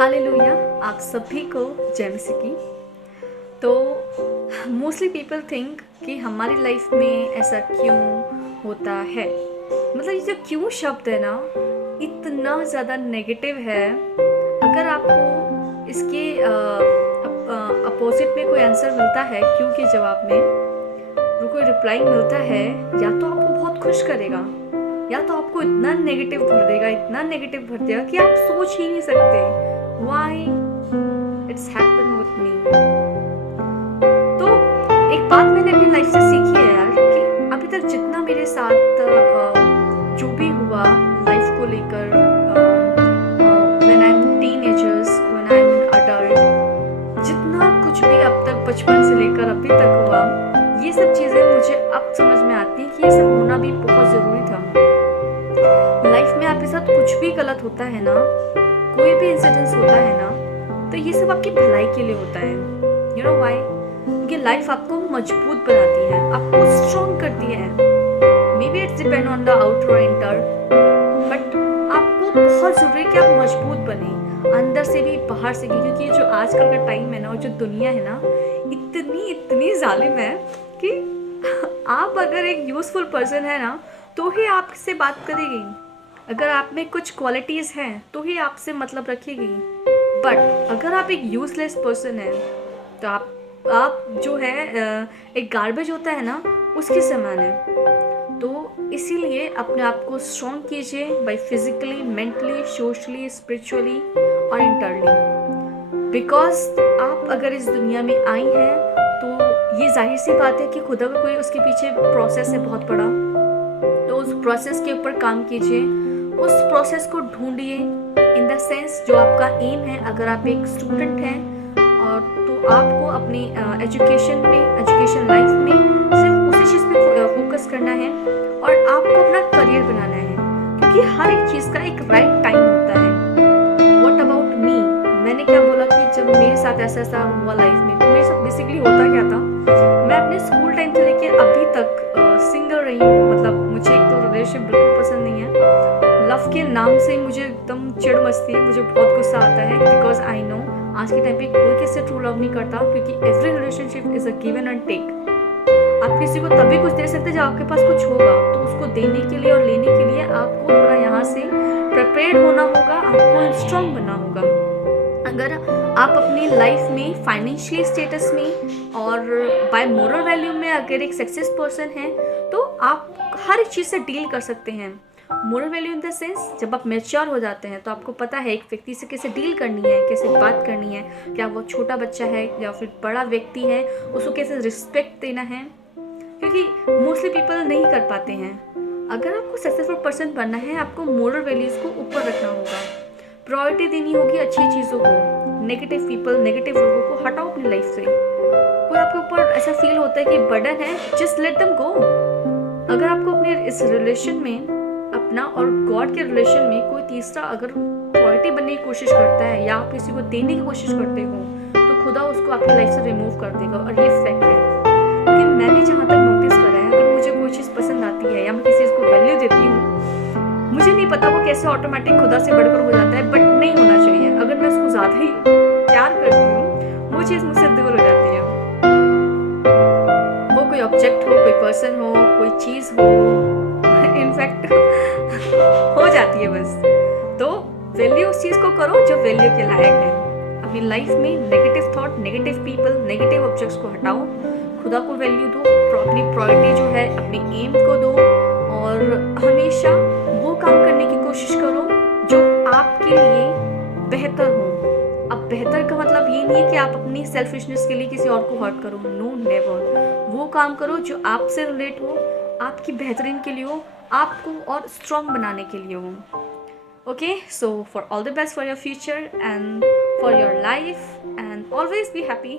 Hallelujah, आप सभी को जय मसीह की। तो मोस्टली पीपल थिंक कि हमारी लाइफ में ऐसा क्यों होता है। मतलब ये जो क्यों शब्द है ना, इतना ज़्यादा नेगेटिव है। अगर आपको इसके अपोजिट में कोई आंसर मिलता है क्यों के जवाब में, कोई रिप्लाई मिलता है, या तो आपको बहुत खुश करेगा या तो आपको इतना नेगेटिव भर देगा, इतना नेगेटिव भर देगा कि आप सोच ही नहीं सकते Why it's happened with me। तो एक बात मैंने अपनी लाइफ से सीखी है यार, कि अभी तक जितना मेरे साथ जो भी हुआ लाइफ को लेकर, when I'm teenagers, when I'm an adult, जितना कुछ भी अब तक बचपन से लेकर अभी तक हुआ, ये सब चीज़ें मुझे अब समझ में आती हैं कि ये सब होना भी बहुत ज़रूरी था। लाइफ में आपके साथ कुछ भी गलत होता है ना, कोई भी इंसिडेंस होता है ना, तो ये सब आपकी भलाई के लिए होता है। You know why? क्योंकि लाइफ आपको मजबूत बनाती है, आपको स्ट्रॉन्ग करती है। May be it's depend on the outer और इंटर, बट आपको बहुत ज़रूरी है कि आप मजबूत बने, अंदर से भी बाहर से भी। क्योंकि जो आजकल का टाइम है ना, और जो दुनिया है ना, इतनी जालिम है कि आप अगर एक यूजफुल पर्सन है ना, तो ही आपसे बात करेगी। अगर आप में कुछ क्वालिटीज़ हैं तो ही आपसे मतलब रखेगी। बट अगर आप एक यूजलेस पर्सन हैं तो आप जो है एक गार्बेज होता है ना, उसके समान है। तो इसीलिए अपने आप को स्ट्रॉन्ग कीजिए, by physically, mentally, socially, spiritually और इंटरनली। बिकॉज आप अगर इस दुनिया में आई हैं तो ये जाहिर सी बात है कि खुदा का कोई उसके पीछे प्रोसेस है बहुत बड़ा। तो उस प्रोसेस के ऊपर काम कीजिए, उस प्रोसेस को ढूंढिए। इन द सेंस जो आपका एम है, अगर आप एक स्टूडेंट हैं और तो आपको अपनी एजुकेशन लाइफ में सिर्फ उसी चीज़ पे फोकस करना है और आपको अपना करियर बनाना है। क्योंकि हर एक चीज़ का एक राइट टाइम होता है। What about me? मैंने क्या बोला कि जब मेरे साथ ऐसा हुआ लाइफ में, तो मेरे साथ बेसिकली होता क्या था, मैं अपने स्कूल टाइम से लेकर अभी तक सिंगल रही हूँ। मतलब मुझे एक तो रिलेशनशिप बिल्कुल पसंद नहीं है। लव के नाम से मुझे एकदम चिढ़ मचती है, मुझे बहुत गुस्सा आता है। बिकॉज आई नो आज के टाइम पे कोई किसी से ट्रू लव नहीं करता, क्योंकि every relationship is a give and take. आप किसी को तभी कुछ दे सकते जब आपके पास कुछ होगा, तो उसको देने के लिए और लेने के लिए आपको थोड़ा यहाँ से प्रिपेयर्ड होना होगा, आपको स्ट्रॉन्ग बनना होगा। अगर आप अपनी लाइफ में फाइनेंशियली स्टेटस में और बाय मोरल वैल्यू में अगर एक सक्सेस पर्सन हैं, तो आप हर एक चीज़ से डील कर सकते हैं। Moral value in the sense, जब आप मैच्योर हो जाते हैं तो आपको पता है एक व्यक्ति से कैसे डील करनी है, कैसे बात करनी है, क्या वो छोटा बच्चा है या फिर बड़ा व्यक्ति है, उसको कैसे रिस्पेक्ट देना है। क्योंकि मोस्टली पीपल नहीं कर पाते हैं। अगर आपको सक्सेसफुल पर्सन बनना है, आपको मोरल वैल्यूज़ को ऊपर रखना होगा, प्रायोरिटी देनी होगी अच्छी चीज़ों को। नेगेटिव पीपल, नेगेटिव लोगों को हटाओ अपनी लाइफ से। कोई आपके ऊपर ऐसा फील होता है कि बर्डन है, जस्ट लेट देम गो। अगर आपको अपने इस रिलेशन में, अपना और गॉड के रिलेशन में कोई तीसरा अगर प्रायोरिटी बनने की कोशिश करता है या आप किसी को देने की कोशिश करते हो, तो खुदा उसको आपकी लाइफ से रिमूव कर देगा। और ये फैक्ट है, क्योंकि मैंने जहाँ तक नोटिस करा है, अगर मुझे कोई चीज़ पसंद आती है या मैं किसी चीज़ को वैल्यू देती हूँ, मुझे नहीं पता वो कैसे ऑटोमेटिक खुदा से बढ़कर हो जाता है, बट नहीं होना चाहिए। अगर मैं उसको ज़्यादा ही प्यार करती हूँ, वो चीज़ मुझसे दूर हो जाती है। वो कोई ऑब्जेक्ट हो, कोई पर्सन हो, कोई चीज़ हो, इनफैक्ट हो जाती है बस। तो वैल्यू उस चीज़ को करो जो वैल्यू के लायक है। अपनी लाइफ में negative thought, negative people, negative objects को हटाओ, खुदा को वैल्यू दो, अपनी प्रायोरिटी जो है अपने एम को दो, और हमेशा वो काम करने की कोशिश करो जो आपके लिए बेहतर हो। अब बेहतर का मतलब ये नहीं है कि आप अपनी सेल्फिशनेस के लिए किसी और को हर्ट करो, नो नेवर। वो काम करो जो आपसे रिलेट हो, आपकी बेहतरीन के लिए हो, आपको और स्ट्रॉन्ग बनाने के लिए हो। Okay, so for all the best for your future and for your life, and always be happy.